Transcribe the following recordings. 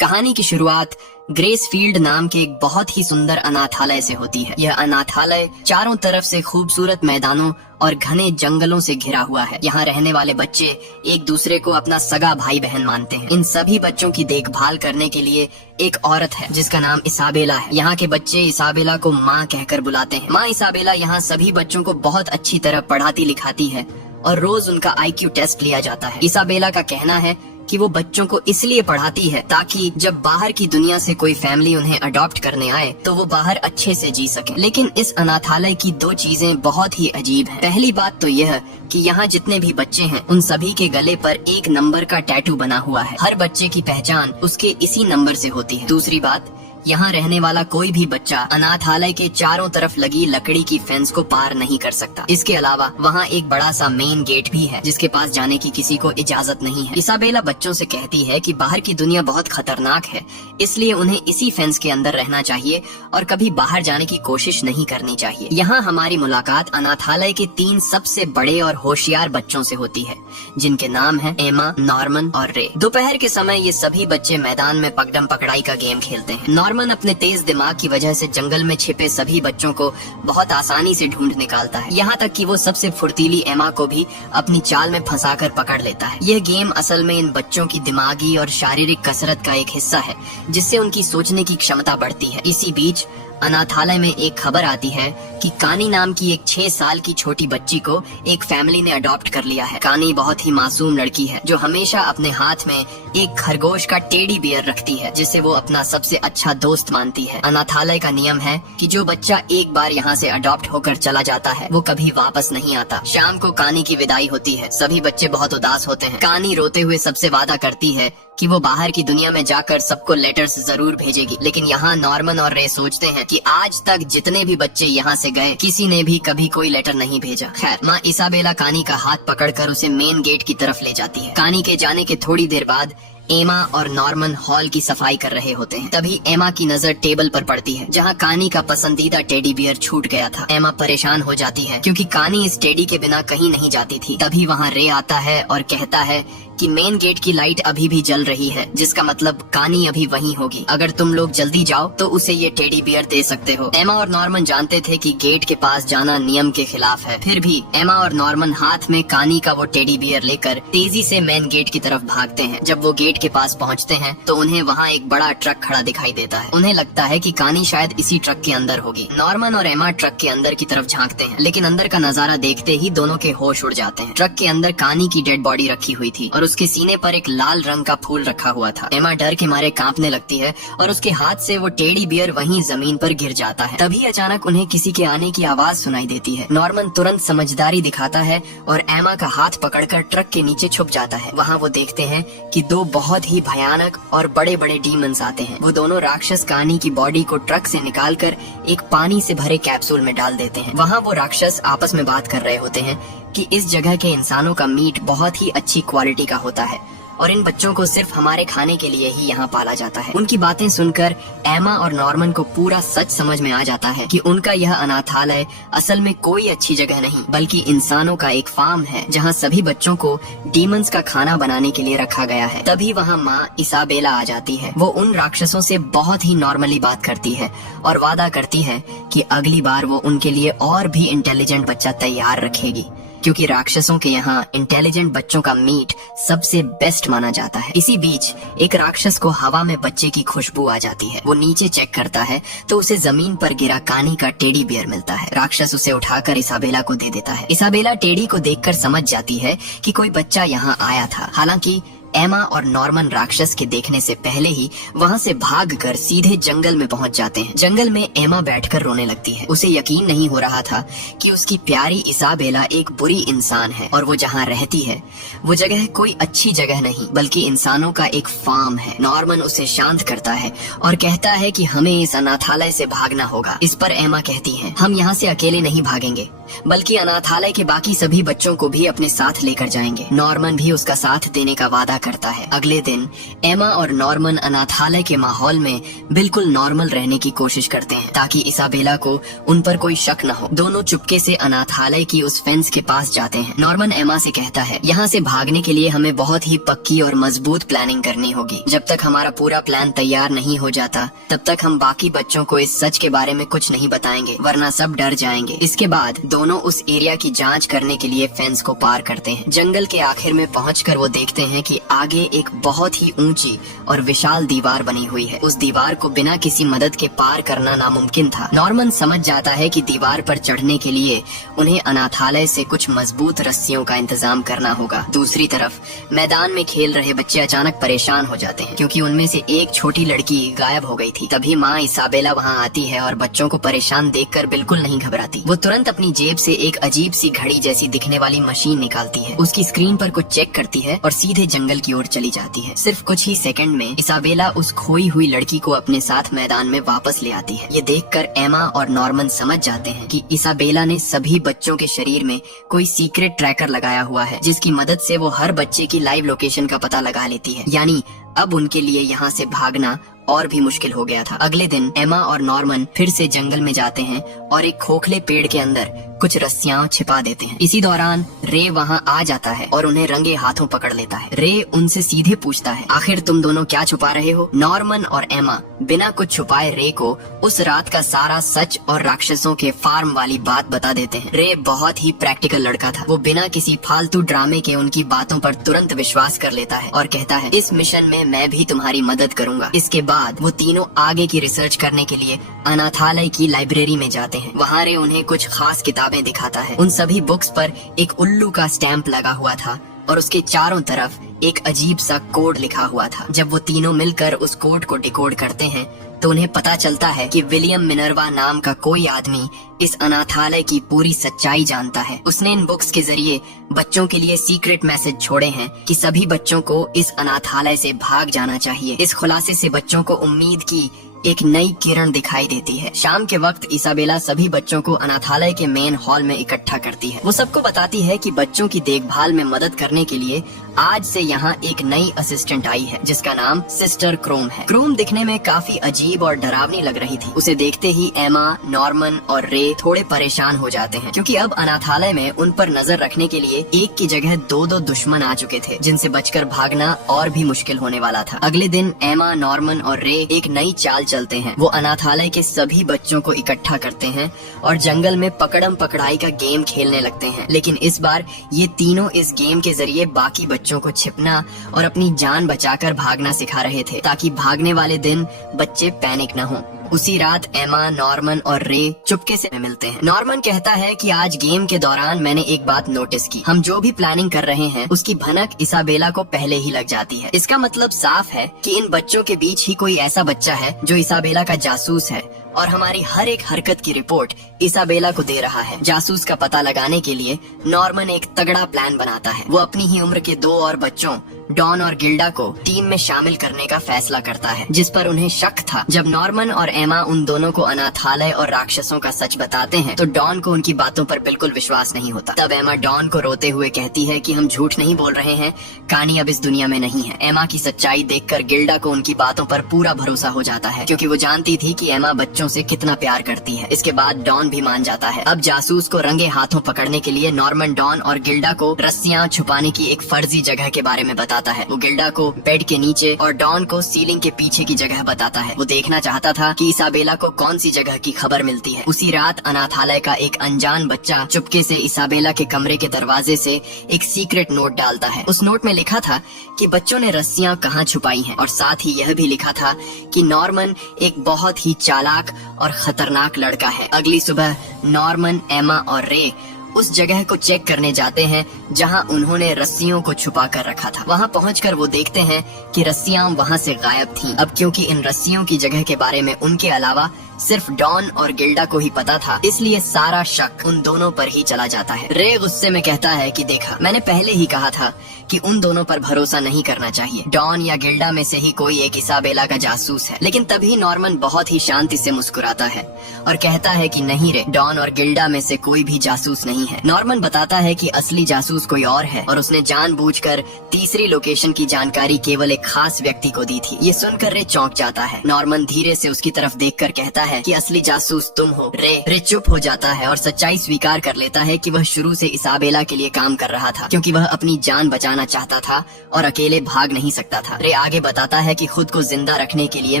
कहानी की शुरुआत ग्रेसफील्ड नाम के एक बहुत ही सुंदर अनाथालय से होती है। यह अनाथालय चारों तरफ से खूबसूरत मैदानों और घने जंगलों से घिरा हुआ है। यहाँ रहने वाले बच्चे एक दूसरे को अपना सगा भाई बहन मानते हैं। इन सभी बच्चों की देखभाल करने के लिए एक औरत है जिसका नाम इसाबेला है। यहाँ के बच्चे इसाबेला को माँ कहकर बुलाते हैं। माँ इसाबेला यहाँ सभी बच्चों को बहुत अच्छी तरह पढ़ाती लिखाती है और रोज उनका IQ टेस्ट लिया जाता है। इसाबेला का कहना है कि वो बच्चों को इसलिए पढ़ाती है ताकि जब बाहर की दुनिया से कोई फैमिली उन्हें अडॉप्ट करने आए तो वो बाहर अच्छे से जी सके। लेकिन इस अनाथालय की दो चीजें बहुत ही अजीब हैं। पहली बात तो यह कि यहाँ जितने भी बच्चे हैं उन सभी के गले पर एक नंबर का टैटू बना हुआ है। हर बच्चे की पहचान उसके इसी नंबर से होती है। दूसरी बात, यहाँ रहने वाला कोई भी बच्चा अनाथालय के चारों तरफ लगी लकड़ी की फेंस को पार नहीं कर सकता। इसके अलावा वहाँ एक बड़ा सा मेन गेट भी है जिसके पास जाने की किसी को इजाजत नहीं है। इसाबेला बच्चों से कहती है कि बाहर की दुनिया बहुत खतरनाक है, इसलिए उन्हें इसी फेंस के अंदर रहना चाहिए और कभी बाहर जाने की कोशिश नहीं करनी चाहिए। यहाँ हमारी मुलाकात अनाथालय के 3 सबसे बड़े और होशियार बच्चों से होती है जिनके नाम है एमा, नॉर्मन और रे। दोपहर के समय ये सभी बच्चे मैदान में पकड़म पकड़ाई का गेम खेलते हैं। नॉर्मन अपने तेज दिमाग की वजह से जंगल में छिपे सभी बच्चों को बहुत आसानी से ढूंढ निकालता है। यहाँ तक कि वो सबसे फुर्तीली एमा को भी अपनी चाल में फंसाकर पकड़ लेता है। यह गेम असल में इन बच्चों की दिमागी और शारीरिक कसरत का एक हिस्सा है जिससे उनकी सोचने की क्षमता बढ़ती है। इसी बीच अनाथालय में एक खबर आती है कि कानी नाम की एक 6 साल की छोटी बच्ची को एक फैमिली ने अडॉप्ट कर लिया है। कानी बहुत ही मासूम लड़की है जो हमेशा अपने हाथ में एक खरगोश का टेडी बियर रखती है जिसे वो अपना सबसे अच्छा दोस्त मानती है। अनाथालय का नियम है कि जो बच्चा एक बार यहाँ से अडॉप्ट होकर चला जाता है वो कभी वापस नहीं आता। शाम को कानी की विदाई होती है। सभी बच्चे बहुत उदास होते हैं। कानी रोते हुए सबसे वादा करती है कि वो बाहर की दुनिया में जाकर सबको लेटर्स जरूर भेजेगी। लेकिन यहाँ नॉर्मन और रे सोचते हैं कि आज तक जितने भी बच्चे यहाँ से गए किसी ने भी कभी कोई लेटर नहीं भेजा। खैर, माँ इसाबेला कानी का हाथ पकड़कर उसे मेन गेट की तरफ ले जाती है। कानी के जाने के थोड़ी देर बाद एमा और नॉर्मन हॉल की सफाई कर रहे होते हैं। तभी एमा की नजर टेबल पर पड़ती है जहाँ कानी का पसंदीदा टेडी बियर छूट गया था। एमा परेशान हो जाती है क्योंकि कानी इस टेडी के बिना कहीं नहीं जाती थी। तभी वहाँ रे आता है और कहता है कि मेन गेट की लाइट अभी भी जल रही है जिसका मतलब कानी अभी वहीं होगी। अगर तुम लोग जल्दी जाओ तो उसे ये टेडी बियर दे सकते हो। एमा और नॉर्मन जानते थे कि गेट के पास जाना नियम के खिलाफ है। फिर भी एमा और नॉर्मन हाथ में कानी का वो टेडी बियर लेकर तेजी से मेन गेट की तरफ भागते हैं। जब वो गेट के पास पहुंचते हैं तो उन्हें वहाँ एक बड़ा ट्रक खड़ा दिखाई देता है। उन्हें लगता है कि कानी शायद इसी ट्रक के अंदर होगी। नॉर्मन और एमा ट्रक के अंदर की तरफ झांकते हैं लेकिन अंदर का नजारा देखते ही दोनों के होश उड़ जाते हैं। ट्रक के अंदर कानी की डेड बॉडी रखी हुई थी और उसके सीने पर एक लाल रंग का फूल रखा हुआ था। एमा डर के मारे कांपने लगती है और उसके हाथ से वो टेडी बियर वहीं जमीन पर गिर जाता है। तभी अचानक उन्हें किसी के आने की आवाज सुनाई देती है। नॉर्मन तुरंत समझदारी दिखाता है और एमा का हाथ पकड़कर ट्रक के नीचे छुप जाता है। वहाँ वो देखते हैं कि 2 बहुत ही भयानक और बड़े बड़े डीमंस आते हैं। वो दोनों राक्षस कानी की बॉडी को ट्रक से निकालकर एक पानी से भरे कैप्सूल में डाल देते हैं। वहाँ वो राक्षस आपस में बात कर रहे होते हैं कि इस जगह के इंसानों का मीट बहुत ही अच्छी क्वालिटी का होता है और इन बच्चों को सिर्फ हमारे खाने के लिए ही यहाँ पाला जाता है। उनकी बातें सुनकर एमा और नॉर्मन को पूरा सच समझ में आ जाता है कि उनका यह अनाथालय असल में कोई अच्छी जगह नहीं बल्कि इंसानों का एक फार्म है जहाँ सभी बच्चों को डीमंस का खाना बनाने के लिए रखा गया है। तभी वहाँ माँ इसाबेला आ जाती है। वो उन राक्षसों से बहुत ही नॉर्मली बात करती है और वादा करती है कि अगली बार वो उनके लिए और भी इंटेलिजेंट बच्चा तैयार रखेगी क्योंकि राक्षसों के यहाँ इंटेलिजेंट बच्चों का मीट सबसे बेस्ट माना जाता है। इसी बीच एक राक्षस को हवा में बच्चे की खुशबू आ जाती है। वो नीचे चेक करता है तो उसे जमीन पर गिरा कानी का टेडी बियर मिलता है। राक्षस उसे उठाकर इसाबेला को दे देता है। इसाबेला टेडी को देखकर समझ जाती है कि कोई बच्चा यहाँ आया था। हालांकि एमा और नॉर्मन राक्षस के देखने से पहले ही वहाँ से भागकर सीधे जंगल में पहुँच जाते हैं। जंगल में एमा बैठकर रोने लगती है। उसे यकीन नहीं हो रहा था कि उसकी प्यारी इसाबेला एक बुरी इंसान है और वो जहाँ रहती है वो जगह कोई अच्छी जगह नहीं बल्कि इंसानों का एक फार्म है। नॉर्मन उसे शांत करता है और कहता है कि हमें इस अनाथालय से भागना होगा। इस पर एमा कहती है, हम यहाँ से अकेले नहीं भागेंगे बल्कि अनाथालय के बाकी सभी बच्चों को भी अपने साथ लेकर जाएंगे। नॉर्मन भी उसका साथ देने का वादा करता है। अगले दिन एमा और नॉर्मन अनाथालय के माहौल में बिल्कुल नॉर्मल रहने की कोशिश करते हैं ताकि इसाबेला को उन पर कोई शक न हो। दोनों चुपके से अनाथालय की उस फेंस के पास जाते हैं। नॉर्मन एमा से कहता है, यहाँ से भागने के लिए हमें बहुत ही पक्की और मजबूत प्लानिंग करनी होगी। जब तक हमारा पूरा प्लान तैयार नहीं हो जाता तब तक हम बाकी बच्चों को इस सच के बारे में कुछ नहीं बताएंगे, वरना सब डर जाएंगे। इसके बाद दोनों उस एरिया की जांच करने के लिए फेंस को पार करते हैं। जंगल के आखिर में पहुंचकर वो देखते हैं कि आगे एक बहुत ही ऊंची और विशाल दीवार बनी हुई है। उस दीवार को बिना किसी मदद के पार करना नामुमकिन था। नॉर्मन समझ जाता है कि दीवार पर चढ़ने के लिए उन्हें अनाथालय से कुछ मजबूत रस्सियों का इंतजाम करना होगा। दूसरी तरफ मैदान में खेल रहे बच्चे अचानक परेशान हो जाते हैं क्योंकि उनमें से एक छोटी लड़की गायब हो गई थी। तभी माँ इसाबेला वहाँ आती है और बच्चों को परेशान देखकर बिल्कुल नहीं घबराती। वो तुरंत अपनी जेब से एक अजीब सी घड़ी जैसी दिखने वाली मशीन निकालती है, उसकी स्क्रीन पर कुछ चेक करती है और सीधे जंगल की ओर चली जाती है। सिर्फ कुछ ही सेकंड में इसाबेला उस खोई हुई लड़की को अपने साथ मैदान में वापस ले आती है। ये देखकर एमा और नॉर्मन समझ जाते हैं कि इसाबेला ने सभी बच्चों के शरीर में कोई सीक्रेट ट्रैकर लगाया हुआ है जिसकी मदद से वो हर बच्चे की लाइव लोकेशन का पता लगा लेती है। यानी अब उनके लिए यहाँ से भागना और भी मुश्किल हो गया था। अगले दिन एमा और नॉर्मन फिर से जंगल में जाते हैं और एक खोखले पेड़ के अंदर कुछ रस्सियां छिपा देते हैं। इसी दौरान रे वहां आ जाता है और उन्हें रंगे हाथों पकड़ लेता है। रे उनसे सीधे पूछता है, आखिर तुम दोनों क्या छुपा रहे हो? नॉर्मन और एमा बिना कुछ छुपाए रे को उस रात का सारा सच और राक्षसों के फार्म वाली बात बता देते हैं। रे बहुत ही प्रैक्टिकल लड़का था। वो बिना किसी फालतू ड्रामे के उनकी बातों पर तुरंत विश्वास कर लेता है और कहता है, इस मिशन में मैं भी तुम्हारी मदद करूंगा। इसके बाद वो तीनों आगे की रिसर्च करने के लिए अनाथालय की लाइब्रेरी में जाते हैं। वहाँ रे उन्हें कुछ खास किताबें दिखाता है। उन सभी बुक्स पर एक उल्लू का स्टैंप लगा हुआ था और उसके चारों तरफ एक अजीब सा कोड लिखा हुआ था। जब वो तीनों मिलकर उस कोड को डिकोड करते हैं तो उन्हें पता चलता है कि विलियम मिनर्वा नाम का कोई आदमी इस अनाथालय की पूरी सच्चाई जानता है। उसने इन बुक्स के जरिए बच्चों के लिए सीक्रेट मैसेज छोड़े हैं कि सभी बच्चों को इस अनाथालय से भाग जाना चाहिए। इस खुलासे से बच्चों को उम्मीद की एक नई किरण दिखाई देती है। शाम के वक्त इसाबेला सभी बच्चों को अनाथालय के मेन हॉल में इकट्ठा करती है। वो सबको बताती है कि बच्चों की देखभाल में मदद करने के लिए आज से यहाँ एक नई असिस्टेंट आई है जिसका नाम सिस्टर क्रोम है। क्रोम दिखने में काफी अजीब और डरावनी लग रही थी। उसे देखते ही एमा, नॉर्मन और रे थोड़े परेशान हो जाते हैं क्योंकि अब अनाथालय में उन पर नजर रखने के लिए एक की जगह दो दुश्मन आ चुके थे जिनसे बचकर भागना और भी मुश्किल होने वाला था। अगले दिन एमा, नॉर्मन और रे एक नई चाल चलते हैं। वो अनाथालय के सभी बच्चों को इकट्ठा करते हैं और जंगल में पकड़म पकड़ाई का गेम खेलने लगते हैं। लेकिन इस बार ये तीनों इस गेम के जरिए बाकी बच्चों को छिपना और अपनी जान बचाकर भागना सिखा रहे थे ताकि भागने वाले दिन बच्चे पैनिक न हो। उसी रात एमा, नॉर्मन और रे चुपके से मिलते हैं। नॉर्मन कहता है कि आज गेम के दौरान मैंने एक बात नोटिस की। हम जो भी प्लानिंग कर रहे हैं उसकी भनक इसाबेला को पहले ही लग जाती है। इसका मतलब साफ है कि इन बच्चों के बीच ही कोई ऐसा बच्चा है जो इसाबेला का जासूस है और हमारी हर एक हरकत की रिपोर्ट इसाबेला को दे रहा है। जासूस का पता लगाने के लिए नॉर्मन एक तगड़ा प्लान बनाता है। वो अपनी ही उम्र के दो और बच्चों डॉन और गिल्डा को टीम में शामिल करने का फैसला करता है जिस पर उन्हें शक था। जब नॉर्मन और एमा उन दोनों को अनाथालय और राक्षसों का सच बताते हैं तो डॉन को उनकी बातों पर बिल्कुल विश्वास नहीं होता। तब एमा डॉन को रोते हुए कहती है कि हम झूठ नहीं बोल रहे हैं, कानी अब इस दुनिया में नहीं है। एमा की सच्चाई देखकर गिल्डा को उनकी बातों पर पूरा भरोसा हो जाता है क्योंकि वो जानती थी कि एमा बच्चों से कितना प्यार करती है। इसके बाद डॉन भी मान जाता है। अब जासूस को रंगे हाथों पकड़ने के लिए नॉर्मन डॉन और गिल्डा को रस्सियां छुपाने की एक फर्जी जगह के बारे में बताता है। वो गिल्डा को बेड के नीचे और डॉन को सीलिंग के पीछे की जगह बताता है। वो देखना चाहता था कि इसाबेला को कौन सी जगह की खबर मिलती है। उसी रात अनाथालय का एक अनजान बच्चा चुपके से इसाबेला के कमरे के दरवाजे से एक सीक्रेट नोट डालता है। उस नोट में लिखा था कि बच्चों ने रस्सियां कहाँ छुपाई हैं और साथ ही यह भी लिखा था कि नॉर्मन एक बहुत ही चालाक और खतरनाक लड़का है। अगली सुबह नॉर्मन, एमा और रे उस जगह को चेक करने जाते हैं जहां उन्होंने रस्सियों को छुपा कर रखा था। वहां पहुंचकर वो देखते हैं कि रस्सियां वहां से गायब थीं। अब क्योंकि इन रस्सियों की जगह के बारे में उनके अलावा सिर्फ डॉन और गिल्डा को ही पता था, इसलिए सारा शक उन दोनों पर ही चला जाता है। रे गुस्से में कहता है कि देखा, मैंने पहले ही कहा था कि उन दोनों पर भरोसा नहीं करना चाहिए। डॉन या गिल्डा में से ही कोई एक इसाबेला का जासूस है। लेकिन तभी नॉर्मन बहुत ही शांति से मुस्कुराता है और कहता है कि नहीं रे, डॉन और गिल्डा में से कोई भी जासूस नहीं है। नॉर्मन बताता है कि असली जासूस जासूस कोई और है और उसने जानबूझकर तीसरी लोकेशन की जानकारी केवल एक खास व्यक्ति को दी थी। ये सुनकर रे चौंक जाता है। नॉर्मन धीरे से उसकी तरफ देखकर कहता है कि असली जासूस तुम हो। रे चुप हो जाता है और सच्चाई स्वीकार कर लेता है कि वह शुरू से इसाबेला के लिए काम कर रहा था, क्योंकि वह अपनी जान बचाना चाहता था और अकेले भाग नहीं सकता था। रे आगे बताता है कि खुद को जिंदा रखने के लिए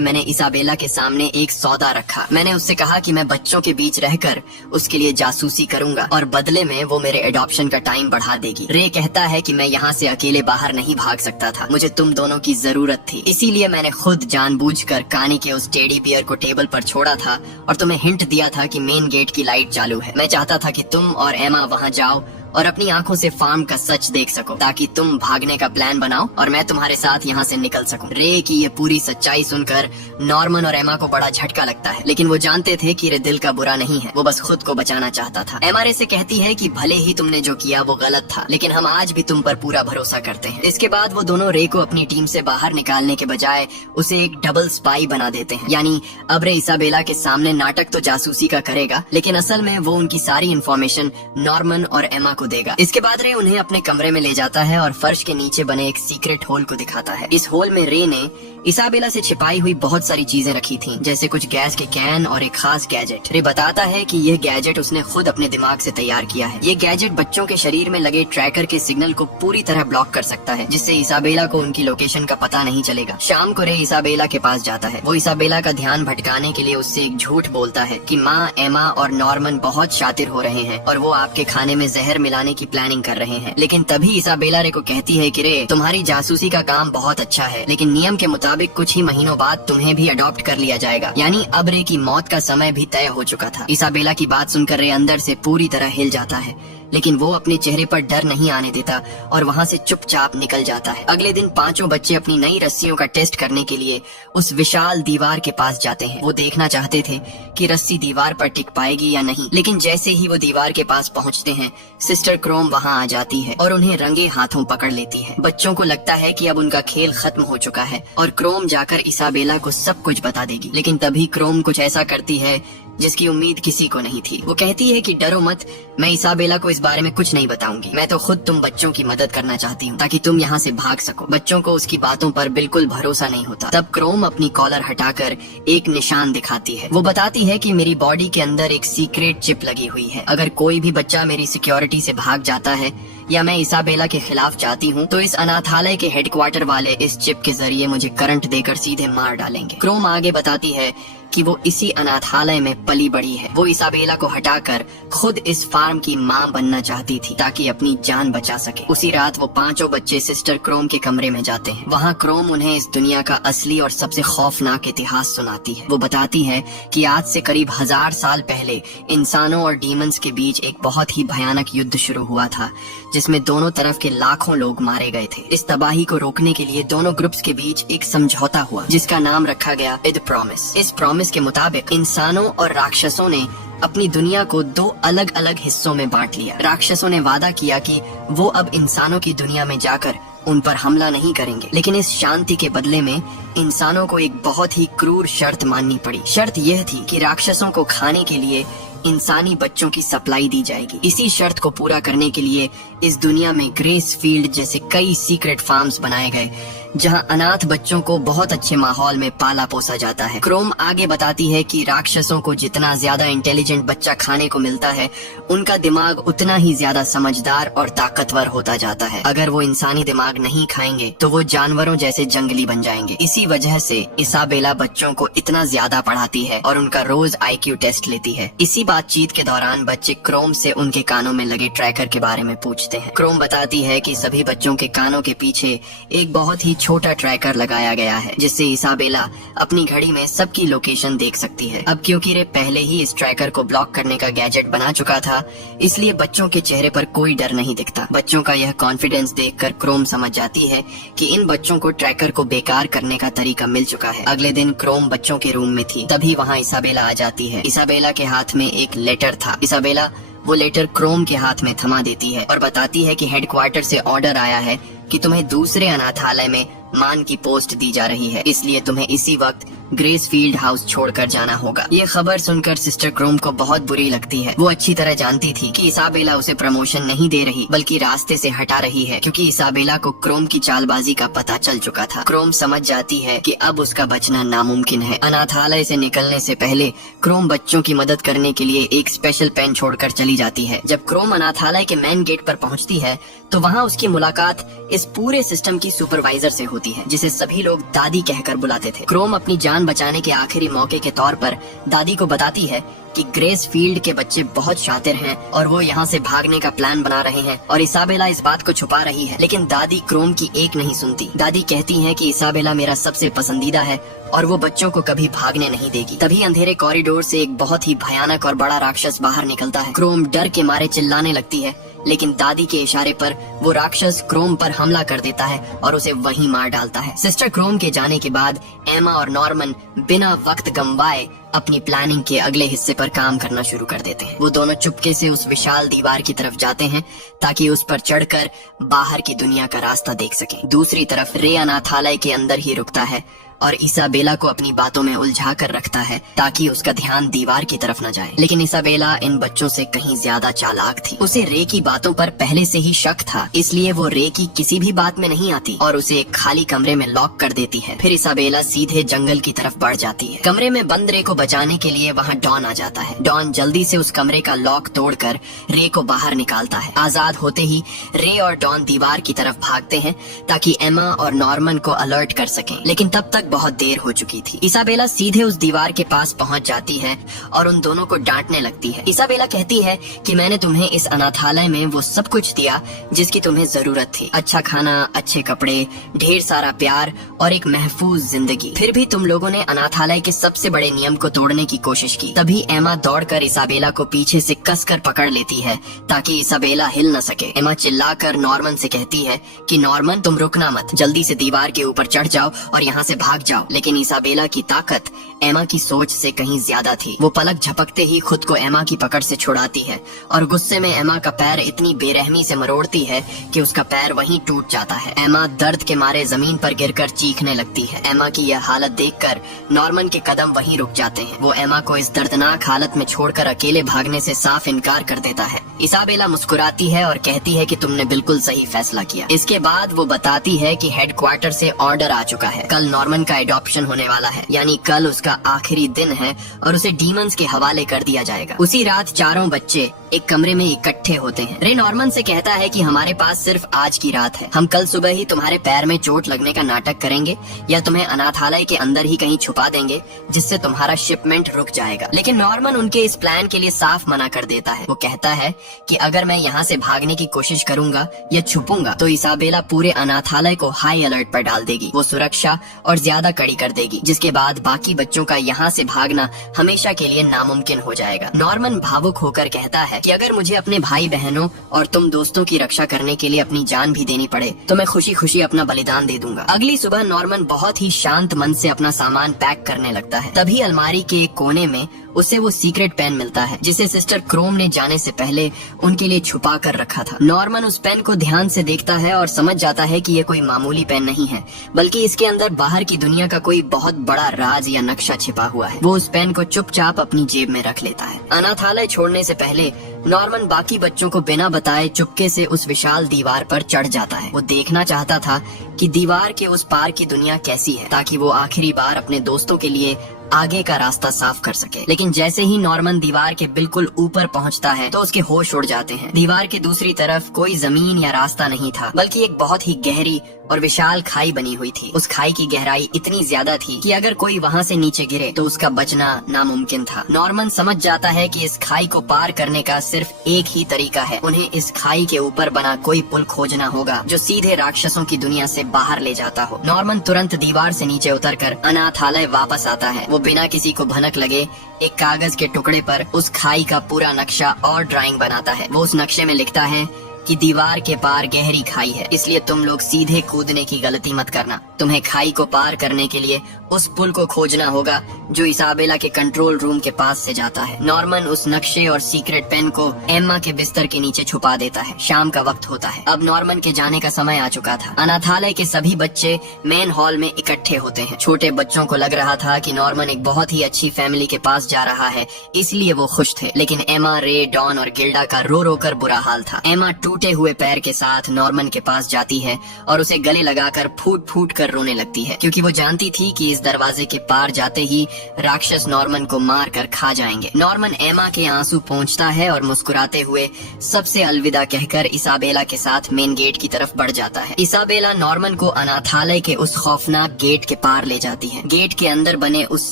मैंने इसाबेला के सामने एक सौदा रखा। मैंने उससे कहा कि मैं बच्चों के बीच रहकर उसके लिए जासूसी करूंगा और बदले में वो मेरे एडॉप्शन का टाइम बढ़ा देगी। रे कहता है कि मैं यहाँ से अकेले बाहर नहीं भाग सकता था, मुझे तुम दोनों की जरूरत थी, इसीलिए मैंने खुद जानबूझकर कानी के उस टेडी बियर को टेबल पर छोड़ा था और तुम्हें हिंट दिया था कि मेन गेट की लाइट चालू है। मैं चाहता था कि तुम और एमा वहाँ जाओ और अपनी आंखों से फार्म का सच देख सको, ताकि तुम भागने का प्लान बनाओ और मैं तुम्हारे साथ यहाँ से निकल सकूं। रे की ये पूरी सच्चाई सुनकर नॉर्मन और एमा को बड़ा झटका लगता है, लेकिन वो जानते थे कि रे दिल का बुरा नहीं है, वो बस खुद को बचाना चाहता था। एमा रे से कहती है कि भले ही तुमने जो किया वो गलत था, लेकिन हम आज भी तुम पर पूरा भरोसा करते हैं। इसके बाद वो दोनों रे को अपनी टीम से बाहर निकालने के बजाय उसे एक डबल स्पाई बना देते हैं। यानी अब रे इसाबेला के सामने नाटक तो जासूसी का करेगा, लेकिन असल में वो उनकी सारी इन्फॉर्मेशन नॉर्मन और एमा को देगा। इसके बाद रे उन्हें अपने कमरे में ले जाता है और फर्श के नीचे बने एक सीक्रेट होल को दिखाता है। इस होल में रे ने इसाबेला से छिपाई हुई बहुत सारी चीजें रखी थी, जैसे कुछ गैस के कैन और एक खास गैजेट। रे बताता है कि यह गैजेट उसने खुद अपने दिमाग से तैयार किया है। ये गैजेट बच्चों के शरीर में लगे ट्रैकर के सिग्नल को पूरी तरह ब्लॉक कर सकता है, जिससे इसाबेला को उनकी लोकेशन का पता नहीं चलेगा। शाम को रे इसाबेला के पास जाता है। वो इसाबेला का ध्यान भटकाने के लिए उससे एक झूठ बोलता है कि माँ, एमा और नॉर्मन बहुत शातिर हो रहे हैं और वो आपके खाने में जहर मिलाने की प्लानिंग कर रहे हैं। लेकिन तभी इसाबेला रे को कहती है कि रे, तुम्हारी जासूसी का काम बहुत अच्छा है, लेकिन नियम के मुताबिक कुछ ही महीनों बाद तुम्हें भी अडॉप्ट कर लिया जाएगा। यानी अब रे की मौत का समय भी तय हो चुका था। इसाबेला की बात सुनकर रे अंदर से पूरी तरह हिल जाता है, लेकिन वो अपने चेहरे पर डर नहीं आने देता और वहाँ से चुपचाप निकल जाता है। अगले दिन पांचों बच्चे अपनी नई रस्सियों का टेस्ट करने के लिए उस विशाल दीवार के पास जाते हैं। वो देखना चाहते थे कि रस्सी दीवार पर टिक पाएगी या नहीं, लेकिन जैसे ही वो दीवार के पास पहुँचते हैं, सिस्टर क्रोम वहाँ आ जाती है और उन्हें रंगे हाथों पकड़ लेती है। बच्चों को लगता है कि अब उनका खेल खत्म हो चुका है और क्रोम जाकर इसाबेला को सब कुछ बता देगी। लेकिन तभी क्रोम कुछ ऐसा करती है जिसकी उम्मीद किसी को नहीं थी। वो कहती है कि डरो मत, मैं इसाबेला को इस बारे में कुछ नहीं बताऊंगी। मैं तो खुद तुम बच्चों की मदद करना चाहती हूँ ताकि तुम यहाँ से भाग सको। बच्चों को उसकी बातों पर बिल्कुल भरोसा नहीं होता। तब क्रोम अपनी कॉलर हटाकर एक निशान दिखाती है। वो बताती है कि मेरी बॉडी के अंदर एक सीक्रेट चिप लगी हुई है। अगर कोई भी बच्चा मेरी सिक्योरिटी से भाग जाता है या मैं इसाबेला के खिलाफ जाती हूँ, तो इस अनाथालय के हेडक्वार्टर वाले इस चिप के जरिए मुझे करंट देकर सीधे मार डालेंगे। क्रोम आगे बताती है कि वो इसी अनाथालय में पली बड़ी है। वो इसाबेला को हटाकर खुद इस फार्म की माँ बनना चाहती थी ताकि अपनी जान बचा सके। उसी रात वो पांचों बच्चे सिस्टर क्रोम के कमरे में जाते हैं। वहाँ क्रोम उन्हें इस दुनिया का असली और सबसे खौफनाक इतिहास सुनाती है। वो बताती है कि आज से करीब 1000 साल पहले इंसानों और डीमंस के बीच एक बहुत ही भयानक युद्ध शुरू हुआ था, जिसमें दोनों तरफ के लाखों लोग मारे गए थे। इस तबाही को रोकने के लिए दोनों ग्रुप्स के बीच एक समझौता हुआ, जिसका नाम रखा गया द प्रॉमिस। इस प्रॉमिस के मुताबिक इंसानों और राक्षसों ने अपनी दुनिया को 2 अलग अलग हिस्सों में बांट लिया। राक्षसों ने वादा किया कि वो अब इंसानों की दुनिया में जाकर उन पर हमला नहीं करेंगे, लेकिन इस शांति के बदले में इंसानों को एक बहुत ही क्रूर शर्त माननी पड़ी। शर्त यह थी कि राक्षसों को खाने के लिए इंसानी बच्चों की सप्लाई दी जाएगी। इसी शर्त को पूरा करने के लिए इस दुनिया में ग्रेस फील्ड जैसे कई सीक्रेट फार्म्स बनाए गए, जहां अनाथ बच्चों को बहुत अच्छे माहौल में पाला पोसा जाता है। क्रोम आगे बताती है कि राक्षसों को जितना ज्यादा इंटेलिजेंट बच्चा खाने को मिलता है, उनका दिमाग उतना ही ज्यादा समझदार और ताकतवर होता जाता है। अगर वो इंसानी दिमाग नहीं खाएंगे तो वो जानवरों जैसे जंगली बन जाएंगे। इसी वजह से इसाबेला बच्चों को इतना ज्यादा पढ़ाती है और उनका रोज IQ टेस्ट लेती है। इसी बातचीत के दौरान बच्चे क्रोम से उनके कानों में लगे ट्रैकर के बारे में पूछते हैं। क्रोम बताती है कि सभी बच्चों के कानों के पीछे एक बहुत ही छोटा ट्रैकर लगाया गया है, जिससे इसाबेला अपनी घड़ी में सबकी लोकेशन देख सकती है। अब क्योंकि रे पहले ही इस ट्रैकर को ब्लॉक करने का गैजेट बना चुका था, इसलिए बच्चों के चेहरे पर कोई डर नहीं दिखता। बच्चों का यह कॉन्फिडेंस देखकर क्रोम समझ जाती है कि इन बच्चों को ट्रैकर को बेकार करने का तरीका मिल चुका है। अगले दिन क्रोम बच्चों के रूम में थी, तभी वहाँ इसाबेला आ जाती है। इसाबेला के हाथ में एक लेटर था। इसाबेला वो लेटर क्रोम के हाथ में थमा देती है और बताती है कि हेडक्वार्टर से ऑर्डर आया है कि तुम्हें दूसरे अनाथालय में मान की पोस्ट दी जा रही है, इसलिए तुम्हें इसी वक्त ग्रेसफील्ड हाउस छोड़कर जाना होगा। ये खबर सुनकर सिस्टर क्रोम को बहुत बुरी लगती है। वो अच्छी तरह जानती थी कि इसाबेला उसे प्रमोशन नहीं दे रही बल्कि रास्ते से हटा रही है, क्योंकि इसाबेला को क्रोम की चालबाजी का पता चल चुका था। क्रोम समझ जाती है कि अब उसका बचना नामुमकिन है। अनाथालय से निकलने से पहले क्रोम बच्चों की मदद करने के लिए एक स्पेशल पेन छोड़कर चली जाती है। जब क्रोम अनाथालय के मेन गेट पर पहुंचती है तो वहां उसकी मुलाकात इस पूरे सिस्टम की सुपरवाइजर से होती है, जिसे सभी लोग दादी कहकर बुलाते थे। क्रोम अपनी जान बचाने के आखिरी मौके के तौर पर दादी को बताती है कि ग्रेसफील्ड के बच्चे बहुत शातिर हैं और वो यहाँ से भागने का प्लान बना रहे हैं और इसाबेला इस बात को छुपा रही है। लेकिन दादी क्रोम की एक नहीं सुनती। दादी कहती है कि इसाबेला मेरा सबसे पसंदीदा है और वो बच्चों को कभी भागने नहीं देगी। तभी अंधेरे कॉरिडोर से एक बहुत ही भयानक और बड़ा राक्षस बाहर निकलता है। क्रोम डर के मारे चिल्लाने लगती है, लेकिन दादी के इशारे पर वो राक्षस क्रोम पर हमला कर देता है और उसे वहीं मार डालता है। सिस्टर क्रोम के जाने के बाद एमा और नॉर्मन बिना वक्त गंवाए अपनी प्लानिंग के अगले हिस्से पर काम करना शुरू कर देते हैं। वो दोनों चुपके से उस विशाल दीवार की तरफ जाते हैं ताकि उस पर चढ़कर बाहर की दुनिया का रास्ता देख सकें। दूसरी तरफ रे अनाथालय के अंदर ही रुकता है और इसाबेला को अपनी बातों में उलझा कर रखता है ताकि उसका ध्यान दीवार की तरफ न जाए। लेकिन इसाबेला इन बच्चों से कहीं ज्यादा चालाक थी। उसे रे की बातों पर पहले से ही शक था, इसलिए वो रे की किसी भी बात में नहीं आती और उसे एक खाली कमरे में लॉक कर देती है। फिर इसाबेला सीधे जंगल की तरफ बढ़ जाती है। कमरे में बंद रे को बचाने के लिए वहाँ डॉन आ जाता है। डॉन जल्दी से उस कमरे का लॉक तोड़कर रे को बाहर निकालता है। आजाद होते ही रे और डॉन दीवार की तरफ भागते हैं ताकि एमा और नॉर्मन को अलर्ट कर सकें, लेकिन तब तक बहुत देर हो चुकी थी। इसाबेला सीधे उस दीवार के पास पहुंच जाती है और उन दोनों को डांटने लगती है। इसाबेला कहती है कि मैंने तुम्हें इस अनाथालय में वो सब कुछ दिया जिसकी तुम्हें जरूरत थी, अच्छा खाना, अच्छे कपड़े, ढेर सारा प्यार और एक महफूज जिंदगी। फिर भी तुम लोगों ने अनाथालय के सबसे बड़े नियम को तोड़ने की कोशिश की। तभी एमा दौड़कर इसाबेला को पीछे से कसकर पकड़ लेती है ताकि इसाबेला हिल न सके। एमा चिल्लाकर नॉर्मन से कहती है कि नॉर्मन तुम रुकना मत, जल्दी से दीवार के ऊपर चढ़ जाओ और यहाँ से भाग जाओ। लेकिन इसाबेला की ताकत एमा की सोच से कहीं ज्यादा थी। वो पलक झपकते ही खुद को एमा की पकड़ से छुड़ाती है और गुस्से में एमा का पैर इतनी बेरहमी से मरोड़ती है कि उसका पैर वहीं टूट जाता है। एमा दर्द के मारे जमीन पर गिरकर चीखने लगती है। एमा की यह हालत देखकर नॉर्मन के कदम वहीं रुक जाते हैं। वो एमा को इस दर्दनाक हालत में छोड़कर अकेले भागने से साफ इनकार कर देता है। इसाबेला मुस्कुराती है और कहती है कि तुमने बिल्कुल सही फैसला किया। इसके बाद वो बताती है कि हेडक्वार्टर से ऑर्डर आ चुका है। कल नॉर्मन का एडॉप्शन होने वाला है, यानी कल उसका आखिरी दिन है और उसे डीमंस के हवाले कर दिया जाएगा। उसी रात चारों बच्चे एक कमरे में इकट्ठे होते हैं। रे नॉर्मन से कहता है कि हमारे पास सिर्फ आज की रात है। हम कल सुबह ही तुम्हारे पैर में चोट लगने का नाटक करेंगे या तुम्हें अनाथालय के अंदर ही कहीं छुपा देंगे जिससे तुम्हारा शिपमेंट रुक जाएगा। लेकिन नॉर्मन उनके इस प्लान के लिए साफ मना कर देता है। वो कहता है कि अगर मैं यहाँ से भागने की कोशिश करूंगा या छुपूंगा तो इसाबेला पूरे अनाथालय को हाई अलर्ट पर डाल देगी। वो सुरक्षा और ज्यादा कड़ी कर देगी, जिसके बाद बाकी बच्चों का यहाँ से भागना हमेशा के लिए नामुमकिन हो जाएगा। नॉर्मन भावुक होकर कहता है कि अगर मुझे अपने भाई बहनों और तुम दोस्तों की रक्षा करने के लिए अपनी जान भी देनी पड़े तो मैं खुशी खुशी अपना बलिदान दे दूंगा। अगली सुबह नॉर्मन बहुत ही शांत मन से अपना सामान पैक करने लगता है। तभी अलमारी के एक कोने में उसे वो सीक्रेट पेन मिलता है जिसे सिस्टर क्रोम ने जाने से पहले उनके लिए छुपा कर रखा था। नॉर्मन उस पेन को ध्यान से देखता है और समझ जाता है कि ये कोई मामूली पेन नहीं है, बल्कि इसके अंदर बाहर की दुनिया का कोई बहुत बड़ा राज या नक्शा छिपा हुआ है। वो उस पेन को चुपचाप अपनी जेब में रख लेता है। अनाथालय छोड़ने से पहले नॉर्मन बाकी बच्चों को बिना बताए चुपके से उस विशाल दीवार पर चढ़ जाता है। वो देखना चाहता था कि दीवार के उस पार की दुनिया कैसी है, ताकि वो आखिरी बार अपने दोस्तों के लिए आगे का रास्ता साफ कर सके। लेकिन जैसे ही नॉर्मन दीवार के बिल्कुल ऊपर पहुंचता है तो उसके होश उड़ जाते हैं। दीवार के दूसरी तरफ कोई जमीन या रास्ता नहीं था, बल्कि एक बहुत ही गहरी और विशाल खाई बनी हुई थी। उस खाई की गहराई इतनी ज्यादा थी कि अगर कोई वहाँ से नीचे गिरे तो उसका बचना नामुमकिन था। नॉर्मन समझ जाता है कि इस खाई को पार करने का सिर्फ एक ही तरीका है। उन्हें इस खाई के ऊपर बना कोई पुल खोजना होगा जो सीधे राक्षसों की दुनिया से बाहर ले जाता हो। नॉर्मन तुरंत दीवार से नीचे उतरकर अनाथालय वापस आता है। वो बिना किसी को भनक लगे एक कागज के टुकड़े पर उस खाई का पूरा नक्शा और ड्राइंग बनाता है। वो उस नक्शे में लिखता है कि दीवार के पार गहरी खाई है, इसलिए तुम लोग सीधे कूदने की गलती मत करना। तुम्हें खाई को पार करने के लिए उस पुल को खोजना होगा जो इसाबेला के कंट्रोल रूम के पास से जाता है। नॉर्मन उस नक्शे और सीक्रेट पेन को एम्मा के बिस्तर के नीचे छुपा देता है। शाम का वक्त होता है। अब नॉर्मन के जाने का समय आ चुका था। अनाथालय के सभी बच्चे मेन हॉल में इकट्ठे होते हैं। छोटे बच्चों को लग रहा था कि नॉर्मन एक बहुत ही अच्छी फैमिली के पास जा रहा है, इसलिए वो खुश थे। लेकिन एमा, रे, डॉन और गिल्डा का रो रो कर बुरा हाल था। एमा टूटे हुए पैर के साथ नॉर्मन के पास जाती है और उसे गले लगाकर फूट फूट कर रोने लगती है, क्योंकि वो जानती थी कि इस दरवाजे के पार जाते ही राक्षस नॉर्मन को मार कर खा जाएंगे। नॉर्मन एमा के आंसू पोंछता है और मुस्कुराते हुए सबसे अलविदा कहकर इसाबेला के साथ मेन गेट की तरफ बढ़ जाता है। इसाबेला नॉर्मन को अनाथालय के उस खौफनाक गेट के पार ले जाती है। गेट के अंदर बने उस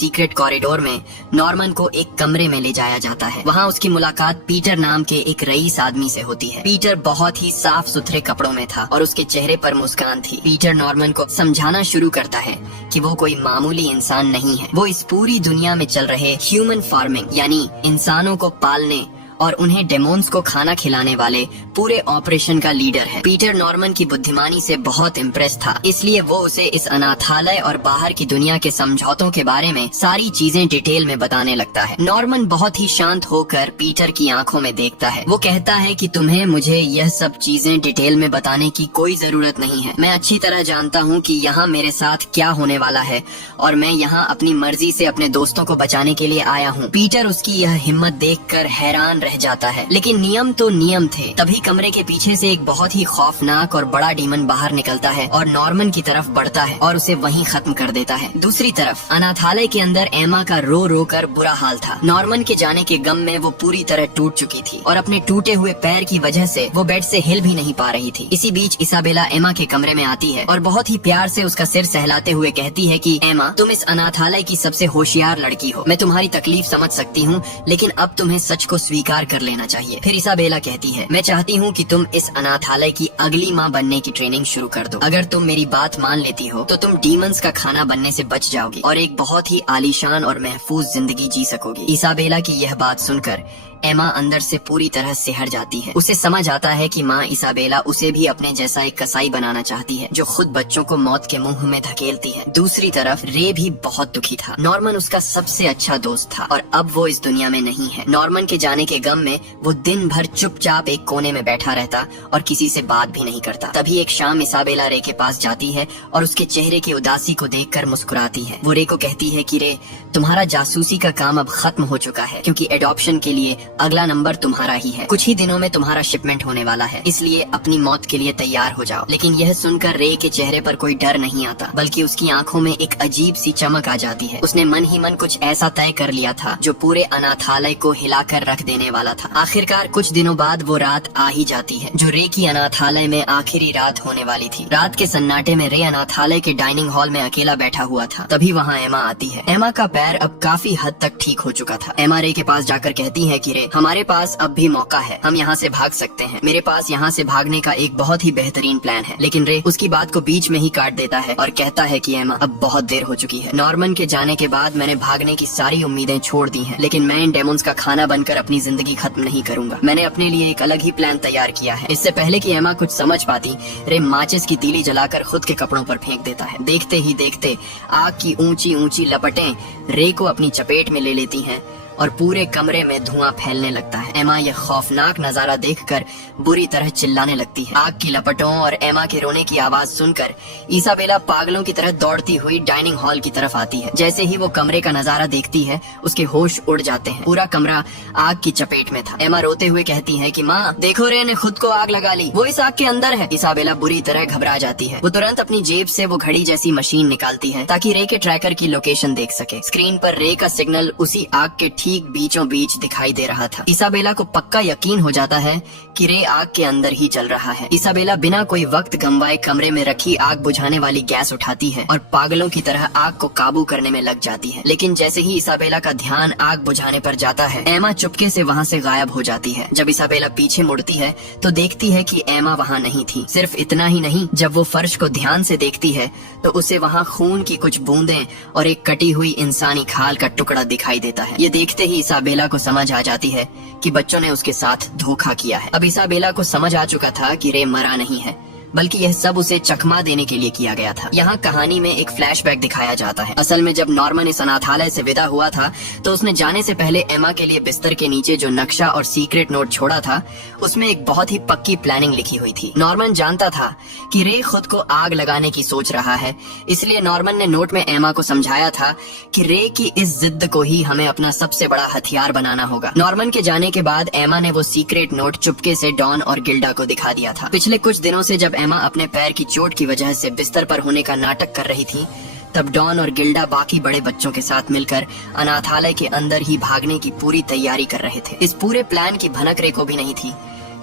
सीक्रेट कॉरिडोर में नॉर्मन को एक कमरे में ले जाया जाता है। वहाँ उसकी मुलाकात पीटर नाम के एक रईस आदमी से होती है। पीटर बहुत ही साफ सुथरे कपड़ों में था और उसके चेहरे पर मुस्कान थी। पीटर नॉर्मन को समझाना शुरू करता है कि वो कोई मामूली इंसान नहीं है। वो इस पूरी दुनिया में चल रहे ह्यूमन फार्मिंग यानी इंसानों को पालने और उन्हें डेमोन्स को खाना खिलाने वाले पूरे ऑपरेशन का लीडर है। पीटर नॉर्मन की बुद्धिमानी से बहुत इम्प्रेस था, इसलिए वो उसे इस अनाथालय और बाहर की दुनिया के समझौतों के बारे में सारी चीजें डिटेल में बताने लगता है। नॉर्मन बहुत ही शांत होकर पीटर की आंखों में देखता है। वो कहता है कि तुम्हें मुझे यह सब चीजें डिटेल में बताने की कोई जरूरत नहीं है। मैं अच्छी तरह जानता हूँ कि यहाँ मेरे साथ क्या होने वाला है और मैं यहाँ अपनी मर्जी से अपने दोस्तों को बचाने के लिए आया हूँ। पीटर उसकी यह हिम्मत देखकर हैरान रह जाता है, लेकिन नियम तो नियम थे। तभी कमरे के पीछे से एक बहुत ही खौफनाक और बड़ा डीमन बाहर निकलता है और नॉर्मन की तरफ बढ़ता है और उसे वहीं खत्म कर देता है। दूसरी तरफ अनाथालय के अंदर एमा का रो रो कर बुरा हाल था। नॉर्मन के जाने के गम में वो पूरी तरह टूट चुकी थी और अपने टूटे हुए पैर की वजह से वो बेड से हिल भी नहीं पा रही थी। इसी बीच इसाबेला एमा के कमरे में आती है और बहुत ही प्यार से उसका सिर सहलाते हुए कहती है कि एमा, तुम इस अनाथालय की सबसे होशियार लड़की हो। मैं तुम्हारी तकलीफ समझ सकती हूँ, लेकिन अब तुम्हें सच को स्वीकार कर लेना चाहिए। फिर इसाबेला कहती है, मैं चाहती हूँ कि तुम इस अनाथालय की अगली माँ बनने की ट्रेनिंग शुरू कर दो। अगर तुम मेरी बात मान लेती हो तो तुम डीमंस का खाना बनने से बच जाओगी और एक बहुत ही आलीशान और महफूज जिंदगी जी सकोगी। इसाबेला की यह बात सुनकर एमा अंदर से पूरी तरह सिहर जाती है। उसे समझ आता है कि माँ इसाबेला उसे भी अपने जैसा एक कसाई बनाना चाहती है जो खुद बच्चों को मौत के मुंह में धकेलती है। दूसरी तरफ रे भी बहुत दुखी था। नॉर्मन उसका सबसे अच्छा दोस्त था और अब वो इस दुनिया में नहीं है। नॉर्मन के जाने के गम में वो दिन भर चुपचाप एक कोने में बैठा रहता और किसी से बात भी नहीं करता। तभी एक शाम इसाबेला रे के पास जाती है और उसके चेहरे की उदासी को देखकर मुस्कुराती है। वो रे को कहती है कि रे, तुम्हारा जासूसी का काम अब खत्म हो चुका है, क्योंकि एडॉप्शन के लिए अगला नंबर तुम्हारा ही है। कुछ ही दिनों में तुम्हारा शिपमेंट होने वाला है, इसलिए अपनी मौत के लिए तैयार हो जाओ। लेकिन यह सुनकर रे के चेहरे पर कोई डर नहीं आता, बल्कि उसकी आंखों में एक अजीब सी चमक आ जाती है। उसने मन ही मन कुछ ऐसा तय कर लिया था जो पूरे अनाथालय को हिलाकर रख देने वाला था। आखिरकार कुछ दिनों बाद वो रात आ ही जाती है जो रे की अनाथालय में आखिरी रात होने वाली थी। रात के सन्नाटे में रे अनाथालय के डाइनिंग हॉल में अकेला बैठा हुआ था। तभी वहाँ एमा आती है। एमा का पैर अब काफी हद तक ठीक हो चुका था। एमा रे के पास जाकर कहती है कि रे, हमारे पास अब भी मौका है, हम यहाँ से भाग सकते हैं। मेरे पास यहाँ से भागने का एक बहुत ही बेहतरीन प्लान है। लेकिन रे उसकी बात को बीच में ही काट देता है और कहता है कि एमा, अब बहुत देर हो चुकी है। नॉर्मन के जाने के बाद मैंने भागने की सारी उम्मीदें छोड़ दी हैं, लेकिन मैं इन डेमोन्स का खाना बनकर अपनी जिंदगी खत्म नहीं करूंगा। मैंने अपने लिए एक अलग ही प्लान तैयार किया है। इससे पहले कि एमा कुछ समझ पाती, रे माचिस की तीली जलाकर खुद के कपड़ों पर फेंक देता है। देखते ही देखते आग की ऊंची ऊंची लपटें रे को अपनी चपेट में ले लेती हैं और पूरे कमरे में धुआं फैलने लगता है। एमा यह खौफनाक नजारा देखकर बुरी तरह चिल्लाने लगती है। आग की लपटों और एमा के रोने की आवाज सुनकर इसाबेला पागलों की तरह दौड़ती हुई डाइनिंग हॉल की तरफ आती है। जैसे ही वो कमरे का नजारा देखती है, उसके होश उड़ जाते हैं। पूरा कमरा आग की चपेट में था। एमा रोते हुए कहती है कि माँ देखो, रे ने खुद को आग लगा ली, वो इस आग के अंदर है। इसाबेला बुरी तरह घबरा जाती है। वो तुरंत अपनी जेब से वो घड़ी जैसी मशीन निकालती है ताकि रे के ट्रैकर की लोकेशन देख सके। स्क्रीन पर रे का सिग्नल उसी आग के ठीक बीचों बीच दिखाई दे रहा था। इसाबेला को पक्का यकीन हो जाता है कि रे आग के अंदर ही चल रहा है। इसाबेला बिना कोई वक्त गंवाए कमरे में रखी आग बुझाने वाली गैस उठाती है और पागलों की तरह आग को काबू करने में लग जाती है। लेकिन जैसे ही इसाबेला का ध्यान आग बुझाने पर जाता है, एमा चुपके से वहाँ से गायब हो जाती है। जब इसाबेला पीछे मुड़ती है तो देखती है कि एमा वहाँ नहीं थी। सिर्फ इतना ही नहीं, जब वो फर्श को ध्यान से देखती है तो उसे वहाँ खून की कुछ बूंदें और एक कटी हुई इंसानी खाल का टुकड़ा दिखाई देता है। ये देखते देखते ही इसाबेला को समझ आ जाती है कि बच्चों ने उसके साथ धोखा किया है। अब इसाबेला को समझ आ चुका था कि रे मरा नहीं है, बल्कि यह सब उसे चकमा देने के लिए किया गया था। यहाँ कहानी में एक फ्लैशबैक दिखाया जाता है। असल में जब नॉर्मन इस अनाथालय से विदा हुआ था तो उसने जाने से पहले एमा के लिए बिस्तर के नीचे जो नक्शा और सीक्रेट नोट छोड़ा था उसमें एक बहुत ही पक्की प्लानिंग लिखी हुई थी। नॉर्मन जानता था कि रे खुद को आग लगाने की सोच रहा है, इसलिए नॉर्मन ने नोट में एमा को समझाया था कि रे की इस जिद को ही हमें अपना सबसे बड़ा हथियार बनाना होगा। नॉर्मन के जाने के बाद एमा ने वो सीक्रेट नोट चुपके से डॉन और गिल्डा को दिखा दिया था। पिछले कुछ दिनों से जब एमा अपने पैर की चोट की वजह से बिस्तर पर होने का नाटक कर रही थी, तब डॉन और गिल्डा बाकी बड़े बच्चों के साथ मिलकर अनाथालय के अंदर ही भागने की पूरी तैयारी कर रहे थे। इस पूरे प्लान की भनक रे को भी नहीं थी,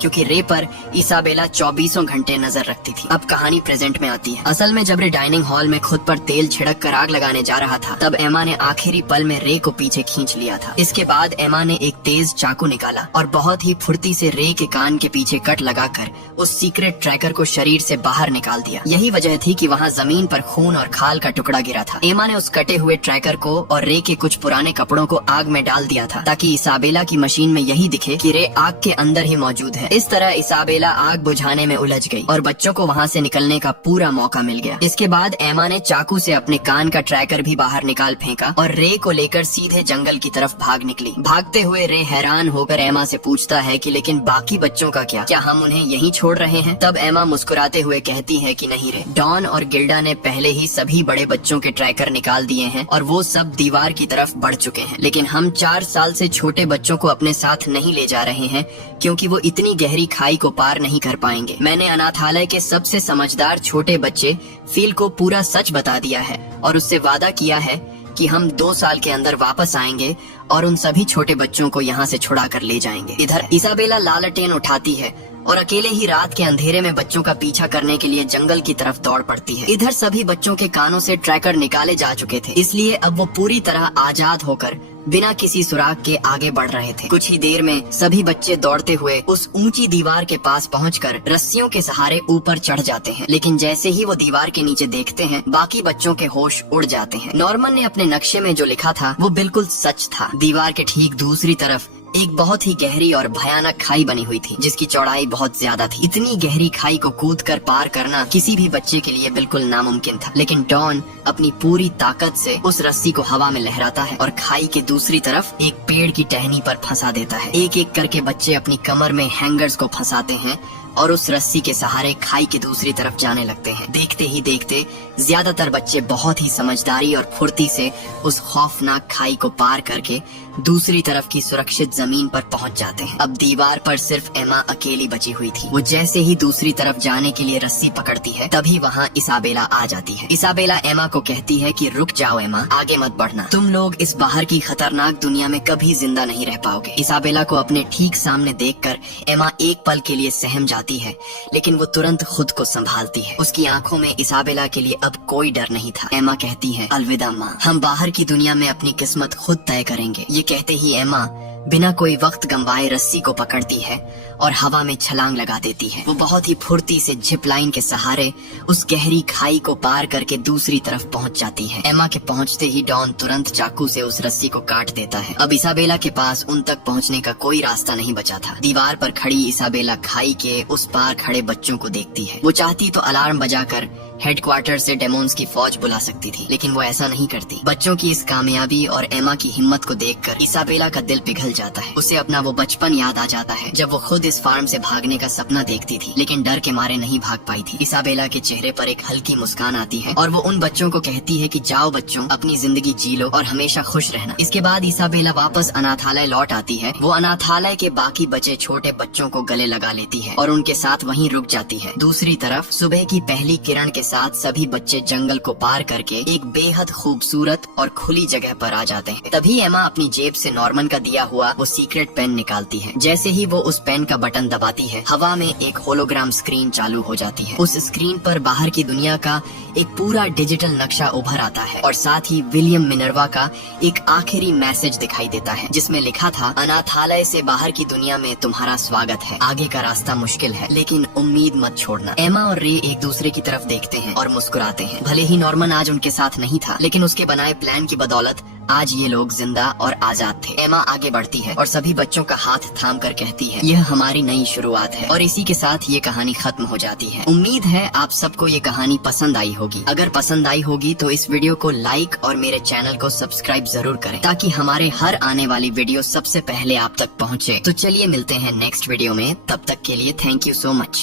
क्योंकि रे पर इसाबेला 24 घंटे नजर रखती थी। अब कहानी प्रेजेंट में आती है। असल में जब रे डाइनिंग हॉल में खुद पर तेल छिड़क कर आग लगाने जा रहा था, तब एमा ने आखिरी पल में रे को पीछे खींच लिया था। इसके बाद एमा ने एक तेज चाकू निकाला और बहुत ही फुर्ती से रे के कान के पीछे कट लगाकर उस सीक्रेट ट्रैकर को शरीर से बाहर निकाल दिया। यही वजह थी कि वहाँ जमीन पर खून और खाल का टुकड़ा गिरा था। एमा ने उस कटे हुए ट्रैकर को और रे के कुछ पुराने कपड़ों को आग में डाल दिया था, ताकि इसाबेला की मशीन में यही दिखे कि रे आग के अंदर ही मौजूद है। इस तरह इसाबेला आग बुझाने में उलझ गई और बच्चों को वहाँ से निकलने का पूरा मौका मिल गया। इसके बाद एमा ने चाकू से अपने कान का ट्रैकर भी बाहर निकाल फेंका और रे को लेकर सीधे जंगल की तरफ भाग निकली। भागते हुए रे हैरान होकर एमा से पूछता है कि लेकिन बाकी बच्चों का क्या हम उन्हें यहीं छोड़ रहे हैं? तब एमा मुस्कुराते हुए कहती है कि नहीं रे, डॉन और गिल्डा ने पहले ही सभी बड़े बच्चों के ट्रैकर निकाल दिए हैं और वो सब दीवार की तरफ बढ़ चुके हैं, लेकिन हम 4 साल से छोटे बच्चों को अपने साथ नहीं ले जा रहे हैं, क्योंकि वो इतनी गहरी खाई को पार नहीं कर पाएंगे। मैंने अनाथालय के सबसे समझदार छोटे बच्चे फील को पूरा सच बता दिया है और उससे वादा किया है कि हम 2 साल के अंदर वापस आएंगे और उन सभी छोटे बच्चों को यहाँ से छुड़ा कर ले जाएंगे। इधर इसाबेला लालटेन उठाती है और अकेले ही रात के अंधेरे में बच्चों का पीछा करने के लिए जंगल की तरफ दौड़ पड़ती है। इधर सभी बच्चों के कानों से ट्रैकर निकाले जा चुके थे, इसलिए अब वो पूरी तरह आजाद होकर बिना किसी सुराग के आगे बढ़ रहे थे। कुछ ही देर में सभी बच्चे दौड़ते हुए उस ऊंची दीवार के पास पहुंचकर रस्सियों के सहारे ऊपर चढ़ जाते हैं, लेकिन जैसे ही वो दीवार के नीचे देखते हैं, बाकी बच्चों के होश उड़ जाते हैं। नॉर्मन ने अपने नक्शे में जो लिखा था वो बिल्कुल सच था। दीवार के ठीक दूसरी तरफ एक बहुत ही गहरी और भयानक खाई बनी हुई थी, जिसकी चौड़ाई बहुत ज्यादा थी। इतनी गहरी खाई को कूदकर पार करना किसी भी बच्चे के लिए बिल्कुल नामुमकिन था, लेकिन डॉन अपनी पूरी ताकत से उस रस्सी को हवा में लहराता है और खाई के दूसरी तरफ एक पेड़ की टहनी पर फंसा देता है। एक एक करके बच्चे अपनी कमर में हैंगर्स को फंसाते हैं और उस रस्सी के सहारे खाई की दूसरी तरफ जाने लगते हैं। देखते ही देखते ज्यादातर बच्चे बहुत ही समझदारी और फुर्ती से उस खौफनाक खाई को पार करके दूसरी तरफ की सुरक्षित जमीन पर पहुंच जाते हैं। अब दीवार पर सिर्फ एमा अकेली बची हुई थी। वो जैसे ही दूसरी तरफ जाने के लिए रस्सी पकड़ती है, तभी वहाँ इसाबेला आ जाती है। इसाबेला एमा को कहती है कि रुक जाओ एमा, आगे मत बढ़ना, तुम लोग इस बाहर की खतरनाक दुनिया में कभी जिंदा नहीं रह पाओगे। इसाबेला को अपने ठीक सामने देखकर एमा एक पल के लिए सहम जाती है, लेकिन वो तुरंत खुद को संभालती है। उसकी आंखों में इसाबेला के लिए अब कोई डर नहीं था। एमा कहती है, अलविदा माँ, हम बाहर की दुनिया में अपनी किस्मत खुद तय करेंगे। ये कहते ही एमा बिना कोई वक्त गंवाए रस्सी को पकड़ती है और हवा में छलांग लगा देती है। वो बहुत ही फुर्ती से जिप लाइन के सहारे उस गहरी खाई को पार करके दूसरी तरफ पहुंच जाती है। एमा के पहुंचते ही डॉन तुरंत चाकू से उस रस्सी को काट देता है। अब इसाबेला के पास उन तक पहुंचने का कोई रास्ता नहीं बचा था। दीवार पर खड़ी इसाबेला खाई के उस पार खड़े बच्चों को देखती है। वो चाहती तो अलार्म बजाकर हेडक्वार्टर से डेमोन्स की फौज बुला सकती थी, लेकिन वो ऐसा नहीं करती। बच्चों की इस कामयाबी और एमा की हिम्मत को देखकर इसाबेला का दिल पिघल जाता है। उसे अपना वो बचपन याद आ जाता है जब वो खुद इस फार्म से भागने का सपना देखती थी, लेकिन डर के मारे नहीं भाग पाई थी। इसाबेला के चेहरे पर एक हल्की मुस्कान आती है और वो उन बच्चों को कहती है कि जाओ बच्चों, अपनी जिंदगी जी लो और हमेशा खुश रहना। इसके बाद इसाबेला वापस अनाथालय लौट आती है। वो अनाथालय के बाकी बचे छोटे बच्चों को गले लगा लेती है और उनके साथ वहीं रुक जाती है। दूसरी तरफ सुबह की पहली किरण के साथ सभी बच्चे जंगल को पार करके एक बेहद खूबसूरत और खुली जगह पर आ जाते हैं। तभी एमा अपनी जेब से नॉर्मन का दिया हुआ वो सीक्रेट पेन निकालती है। जैसे ही वो उस पेन का बटन दबाती है, हवा में एक होलोग्राम स्क्रीन चालू हो जाती है। उस स्क्रीन पर बाहर की दुनिया का एक पूरा डिजिटल नक्शा उभर आता है और साथ ही विलियम मिनर्वा का एक आखिरी मैसेज दिखाई देता है, जिसमें लिखा था, अनाथालय से बाहर की दुनिया में तुम्हारा स्वागत है। आगे का रास्ता मुश्किल है, लेकिन उम्मीद मत छोड़ना। एमा और रे एक दूसरे की तरफ देखते हैं और मुस्कुराते हैं। भले ही नॉर्मन आज उनके साथ नहीं था, लेकिन उसके बनाए प्लान की बदौलत आज ये लोग जिंदा और आजाद थे। एमा आगे बढ़ती है और सभी बच्चों का हाथ थाम कर कहती है, यह हमारी नई शुरुआत है। और इसी के साथ ये कहानी खत्म हो जाती है। उम्मीद है आप सबको ये कहानी पसंद आई होगी। अगर पसंद आई होगी तो इस वीडियो को लाइक और मेरे चैनल को सब्सक्राइब जरूर करें, ताकि हमारे हर आने वाली वीडियो सबसे पहले आप तक पहुँचे। तो चलिए मिलते हैं नेक्स्ट वीडियो में, तब तक के लिए थैंक यू सो मच।